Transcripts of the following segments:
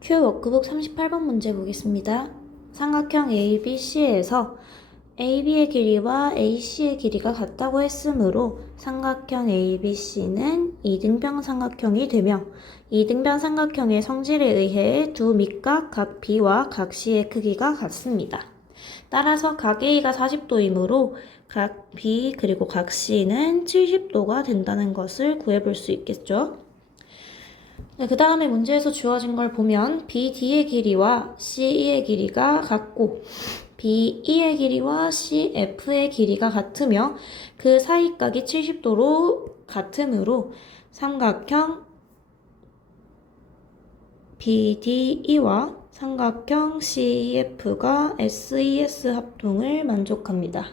큐 워크북 38번 문제 보겠습니다. 삼각형 ABC에서 AB의 길이와 AC의 길이가 같다고 했으므로 삼각형 ABC는 이등변 삼각형이 되며 이등변 삼각형의 성질에 의해 두 밑각 각 B와 각 C의 크기가 같습니다. 따라서 각 A가 40도이므로 각 B 그리고 각 C는 70도가 된다는 것을 구해볼 수 있겠죠. 네, 그 다음에 문제에서 주어진 걸 보면 BD의 길이와 CE의 길이가 같고 BE의 길이와 CF의 길이가 같으며 그 사이각이 70도로 같으므로 삼각형 BDE와 삼각형 CEF가 SES 합동을 만족합니다.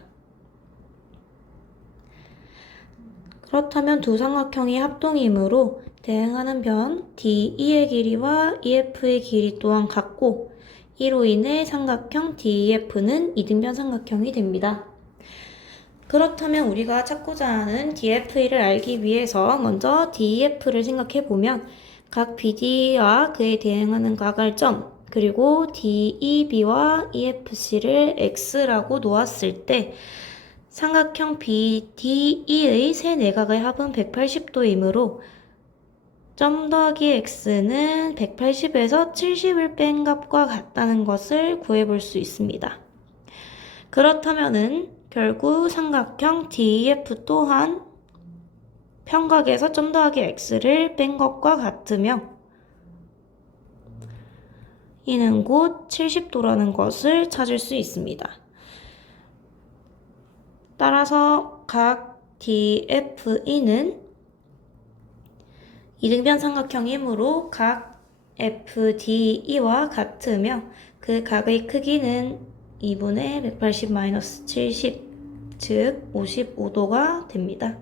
그렇다면 두 삼각형이 합동이므로 대응하는 변 DE의 길이와 EF의 길이 또한 같고 이로 인해 삼각형 DEF는 이등변 삼각형이 됩니다. 그렇다면 우리가 찾고자 하는 DF를 알기 위해서 먼저 DEF를 생각해 보면 각 BD와 그에 대응하는 각알점 그리고 DEB와 EFC를 X라고 놓았을 때 삼각형 BDE의 세 내각의 합은 180도이므로 점 더하기 x는 180에서 70을 뺀 값과 같다는 것을 구해볼 수 있습니다. 그렇다면은 결국 삼각형 DEF 또한 평각에서 점 더하기 x를 뺀 것과 같으며 이는 곧 70도라는 것을 찾을 수 있습니다. 따라서 각 DFE는 이등변 삼각형 이므로 각 FDE와 같으며 그 각의 크기는 2분의 180-70, 즉 55도가 됩니다.